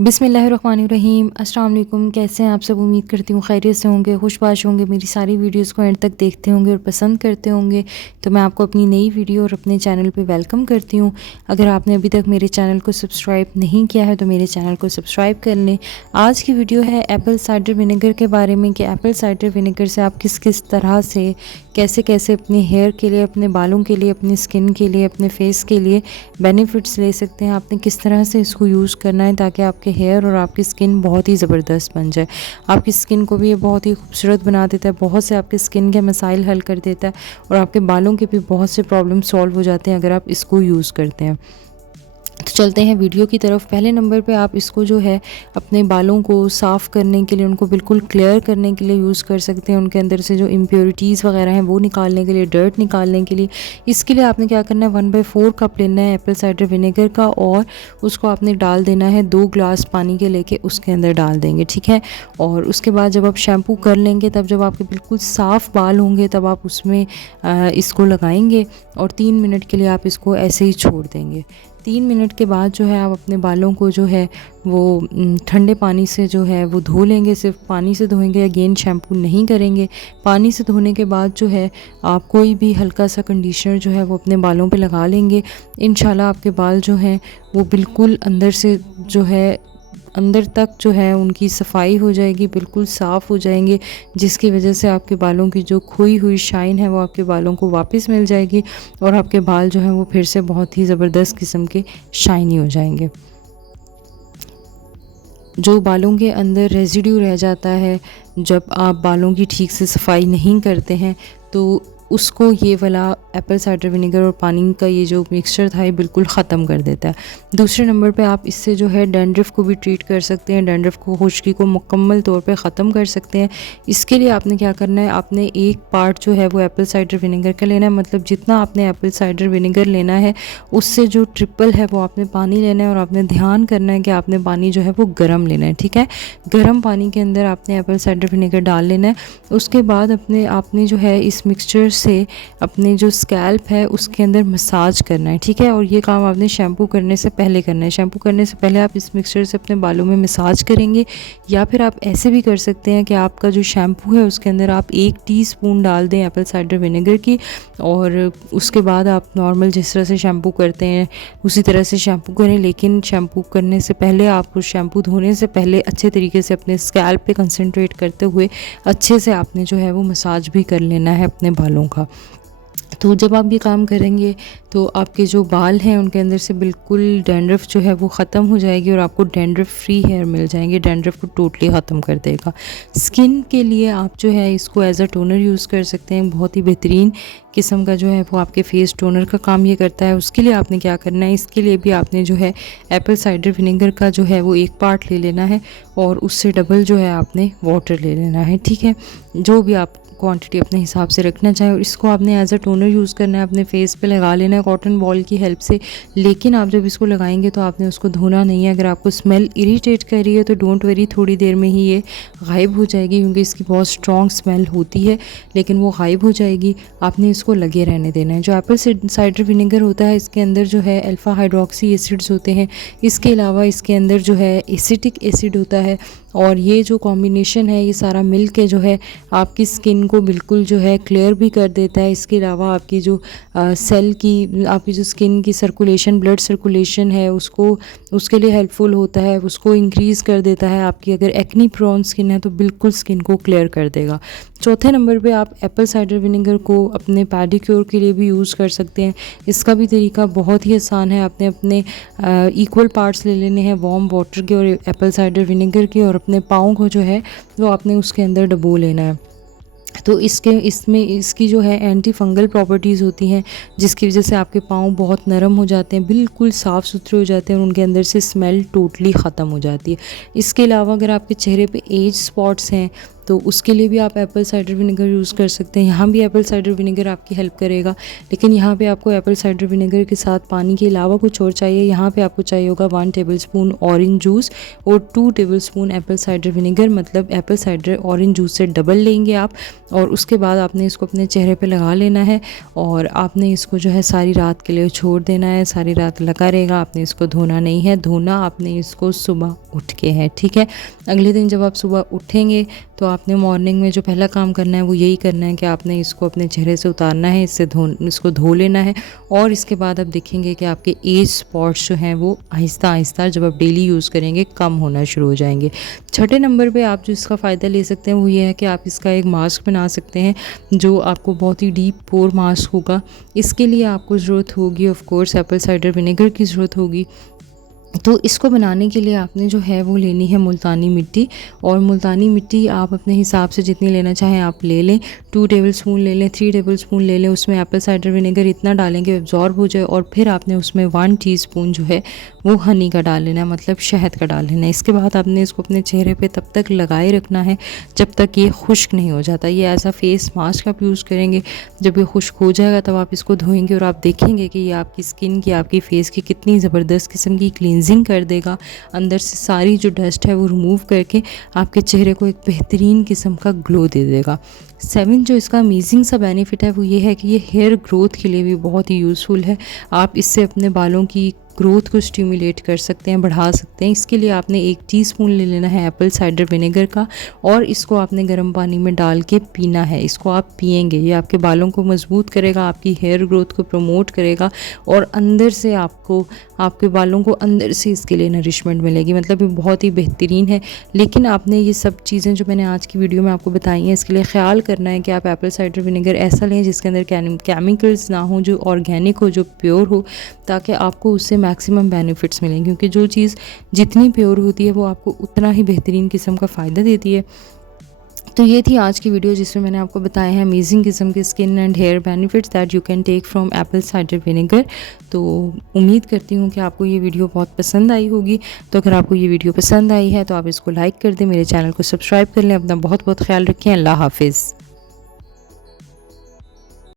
बिस्मिल्लाहिर्रहमानिर्रहीम। अस्सलाम वालेकुम। कैसे हैं आप सब? उम्मीद करती हूँ खैरियत से होंगे, खुशबाश होंगे, मेरी सारी वीडियोस को एंड तक देखते होंगे और पसंद करते होंगे। तो मैं आपको अपनी नई वीडियो और अपने चैनल पे वेलकम करती हूँ। अगर आपने अभी तक मेरे चैनल को सब्सक्राइब नहीं किया है तो मेरे चैनल को सब्सक्राइब कर लें। आज की वीडियो है एप्पल साइडर विनेगर के बारे में कि एप्पल साइडर विनेगर से आप किस किस तरह से कैसे कैसे अपने हेयर के लिए, अपने बालों के लिए, अपनी स्किन के लिए, अपने फेस के लिए बेनिफिट्स ले सकते हैं। आपने किस तरह से इसको यूज़ करना है ताकि आपके हेयर और आपकी स्किन बहुत ही ज़बरदस्त बन जाए। आपकी स्किन को भी ये बहुत ही खूबसूरत बना देता है, बहुत से आपके स्किन के मसाइल हल कर देता है और आपके बालों के भी बहुत से प्रॉब्लम सॉल्व हो जाते हैं अगर आप इसको यूज़ करते हैं। तो चलते हैं वीडियो की तरफ। पहले नंबर पे आप इसको जो है अपने बालों को साफ़ करने के लिए, उनको बिल्कुल क्लियर करने के लिए यूज़ कर सकते हैं। उनके अंदर से जो इम्प्योरिटीज़ वगैरह हैं वो निकालने के लिए, डर्ट निकालने के लिए। इसके लिए आपने क्या करना है, 1/4 कप लेना है एप्पल साइडर विनेगर का और उसको आपने डाल देना है 2 ग्लास पानी के लेके उसके अंदर डाल देंगे, ठीक है। और उसके बाद जब आप शैम्पू कर लेंगे, तब जब आपके बिल्कुल साफ़ बाल होंगे तब आप उसमें इसको लगाएंगे और 3 मिनट के लिए आप इसको ऐसे ही छोड़ देंगे। 3 मिनट के बाद जो है आप अपने बालों को जो है वो ठंडे पानी से जो है वो धो लेंगे। सिर्फ पानी से धोएंगे, अगेन शैम्पू नहीं करेंगे। पानी से धोने के बाद जो है आप कोई भी हल्का सा कंडीशनर जो है वो अपने बालों पे लगा लेंगे। इंशाल्लाह आपके बाल जो हैं वो बिल्कुल अंदर से जो है अंदर तक जो है उनकी सफाई हो जाएगी, बिल्कुल साफ़ हो जाएंगे, जिसकी वजह से आपके बालों की जो खोई हुई शाइन है वो आपके बालों को वापस मिल जाएगी और आपके बाल जो हैं वो फिर से बहुत ही ज़बरदस्त किस्म के शाइनी हो जाएंगे। जो बालों के अंदर रेजिड्यू रह जाता है जब आप बालों की ठीक से सफाई नहीं करते हैं तो उसको ये वाला एप्पल साइडर विनेगर और पानी का ये जो मिक्सचर था ये बिल्कुल ख़त्म कर देता है। दूसरे नंबर पे आप इससे जो है डैंड्रफ को भी ट्रीट कर सकते हैं, डैंड्रफ को, खुश्की को मुकम्मल तौर पे ख़त्म कर सकते हैं। इसके लिए आपने क्या करना है, आपने एक पार्ट जो है वो एप्पल साइडर विनेगर का लेना है, मतलब जितना आपने एप्पल साइडर विनेगर लेना है उससे जो ट्रिपल है वो आपने पानी लेना है और आपने ध्यान करना है कि आपने पानी जो है वो गर्म लेना है, ठीक है। गर्म पानी के अंदर आपने एप्पल साइडर विनेगर डाल लेना है। उसके बाद आपने जो है इस मिक्सचर से अपने जो स्कैल्प है उसके अंदर मसाज करना है, ठीक है। और ये काम आपने शैम्पू करने से पहले करना है। शैम्पू करने से पहले आप इस मिक्सचर से अपने बालों में मसाज करेंगे, या फिर आप ऐसे भी कर सकते हैं कि आपका जो शैम्पू है उसके अंदर आप 1 टीस्पून डाल दें एप्पल साइडर विनेगर की और उसके बाद आप नॉर्मल जिस तरह से शैम्पू करते हैं उसी तरह से शैम्पू करें। लेकिन शैम्पू करने से पहले, आपको शैम्पू धोने से पहले अच्छे तरीके से अपने स्कैल्प पे कंसंट्रेट करते हुए अच्छे से आपने जो है वो मसाज भी कर लेना है अपने बालों का। तो जब आप ये काम करेंगे तो आपके जो बाल हैं उनके अंदर से बिल्कुल डैंड्रफ जो है वो ख़त्म हो जाएगी और आपको डैंड्रफ फ्री हेयर मिल जाएंगे। डैंड्रफ को टोटली ख़त्म कर देगा। स्किन के लिए आप जो है इसको एज अ टोनर यूज़ कर सकते हैं। बहुत ही बेहतरीन किस्म का जो है वो आपके फेस टोनर का काम ये करता है। उसके लिए आपने क्या करना है, इसके लिए भी आपने जो है एप्पल साइडर विनेगर का जो है वो 1 पार्ट ले लेना है और उससे डबल जो है आपने वाटर ले लेना है, ठीक है। जो भी आप क्वांटिटी अपने हिसाब से रखना चाहें और इसको आपने एज अ टोनर यूज़ करना है, अपने फेस पे लगा लेना है कॉटन बॉल की हेल्प से। लेकिन आप जब इसको लगाएंगे तो आपने उसको धोना नहीं है। अगर आपको स्मेल इरिटेट कर रही है तो डोंट वरी, थोड़ी देर में ही ये गायब हो जाएगी, क्योंकि इसकी बहुत स्ट्रॉन्ग स्मेल होती है, लेकिन वो गायब हो जाएगी। आपने इसको लगे रहने देना है। जो एप्पल साइडर विनेगर होता है इसके अंदर जो है अल्फ़ा हाइड्रोक्सी एसिड्स होते हैं। इसके अलावा इसके अंदर जो है एसिटिक एसिड होता है और ये जो कॉम्बिनेशन है ये सारा मिल के जो है आपकी स्किन को बिल्कुल जो है क्लियर भी कर देता है। इसके अलावा आपकी जो सेल की, आपकी जो स्किन की सर्कुलेशन, ब्लड सर्कुलेशन है उसको, उसके लिए हेल्पफुल होता है, उसको इंक्रीज़ कर देता है। आपकी अगर एक्नी प्रोन स्किन है तो बिल्कुल स्किन को क्लियर कर देगा। चौथे नंबर पे आप एप्पल साइडर विनेगर को अपने पैडिक्योर के लिए भी यूज़ कर सकते हैं। इसका भी तरीका बहुत ही आसान है। आपने अपने इक्वल पार्ट्स ले लेने हैं वार्म वाटर के और एप्पल साइडर विनेगर के, और अपने पाँव को जो है वो आपने उसके अंदर डुबो लेना है। तो इसकी जो है एंटी फंगल प्रॉपर्टीज़ होती हैं, जिसकी वजह से आपके पाँव बहुत नरम हो जाते हैं, बिल्कुल साफ़ सुथरे हो जाते हैं और उनके अंदर से स्मेल टोटली ख़त्म हो जाती है। इसके अलावा अगर आपके चेहरे पे एज स्पॉट्स हैं तो उसके लिए भी आप एप्पल साइडर विनेगर यूज़ कर सकते हैं। यहाँ भी एप्पल साइडर विनेगर आपकी हेल्प करेगा, लेकिन यहाँ पे आपको एप्पल साइडर विनेगर के साथ पानी के अलावा कुछ और चाहिए। यहाँ पे आपको चाहिए होगा 1 टेबलस्पून ऑरेंज जूस और 2 टेबलस्पून एप्पल साइडर विनेगर, मतलब एप्पल साइडर ऑरेंज जूस से डबल लेंगे आप। और उसके बाद आपने इसको अपने चेहरे पे लगा लेना है और आपने इसको जो है सारी रात के लिए छोड़ देना है। सारी रात लगा रहेगा, आपने इसको धोना नहीं है। धोना आपने इसको सुबह उठ के है, ठीक है। अगले दिन जब आप सुबह उठेंगे तो आपने मॉर्निंग में जो पहला काम करना है वो यही करना है कि आपने इसको अपने चेहरे से उतारना है, इसको धो लेना है। और इसके बाद आप देखेंगे कि आपके एज स्पॉट्स जो हैं वो आहिस्ता आहिस्ता जब आप डेली यूज़ करेंगे कम होना शुरू हो जाएंगे। छठे नंबर पे आप जो इसका फ़ायदा ले सकते हैं वो ये है कि आप इसका एक मास्क बना सकते हैं जो आपको बहुत ही डीप पोर मास्क होगा। इसके लिए आपको ज़रूरत होगी of course Apple cider vinegar की ज़रूरत होगी। तो इसको बनाने के लिए आपने जो है वो लेनी है मुल्तानी मिट्टी, और मुल्तानी मिट्टी आप अपने हिसाब से जितनी लेना चाहें आप ले लें। 2 टेबलस्पून ले लें, 3 टेबलस्पून ले लें। उसमें एप्पल साइडर विनेगर इतना डालें कि एब्जॉर्ब हो जाए, और फिर आपने उसमें 1 टीस्पून जो है वो हनी का डाल लेना है, मतलब शहद का डाल लेना है। इसके बाद आपने इसको अपने चेहरे पे तब तक लगाए रखना है जब तक ये खुश्क नहीं हो जाता। ये एज अ फेस मास्क आप यूज़ करेंगे। जब ये खुश्क हो जाएगा तब आप इसको धोएंगे और आप देखेंगे कि ये आपकी स्किन की, आपकी फेस की कितनी ज़बरदस्त किस्म की क्लींजिंग कर देगा। अंदर से सारी जो डस्ट है वो रिमूव करके आपके चेहरे को एक बेहतरीन किस्म का ग्लो दे देगा। 7 जो इसका अमेजिंग सा बेनिफिट है वो ये है कि ये हेयर ग्रोथ के लिए भी बहुत ही यूज़फुल है। आप इससे अपने बालों की ग्रोथ को स्टिमुलेट कर सकते हैं, बढ़ा सकते हैं। इसके लिए आपने 1 टीस्पून ले लेना है एप्पल साइडर विनेगर का, और इसको आपने गर्म पानी में डाल के पीना है। इसको आप पिएंगे, ये आपके बालों को मजबूत करेगा, आपकी हेयर ग्रोथ को प्रमोट करेगा, और अंदर से आपको, आपके बालों को अंदर से इसके लिए नरिशमेंट मिलेगी। मतलब ये बहुत ही बेहतरीन है। लेकिन आपने ये सब चीज़ें जो मैंने आज की वीडियो में आपको बताई हैं, इसके लिए ख्याल करना है कि आप एप्पल साइडर विनेगर ऐसा लें जिसके अंदर केमिकल्स ना हो, जो ऑर्गेनिक हो, जो प्योर हो, ताकि आपको उससे मैक्सिमम बेनिफिट्स मिलें। क्योंकि जो चीज़ जितनी प्योर होती है वो आपको उतना ही बेहतरीन किस्म का फ़ायदा देती है। तो ये थी आज की वीडियो जिसमें मैंने आपको बताया है अमेजिंग किस्म के skin and hair benefits that you can take from apple cider vinegar. तो उम्मीद करती हूँ कि आपको ये वीडियो बहुत पसंद आई होगी। तो अगर आपको ये वीडियो पसंद आई है तो आप इसको लाइक कर दें, मेरे चैनल को सब्सक्राइब कर लें। अपना बहुत बहुत ख्याल रखें। अल्लाह हाफिज़।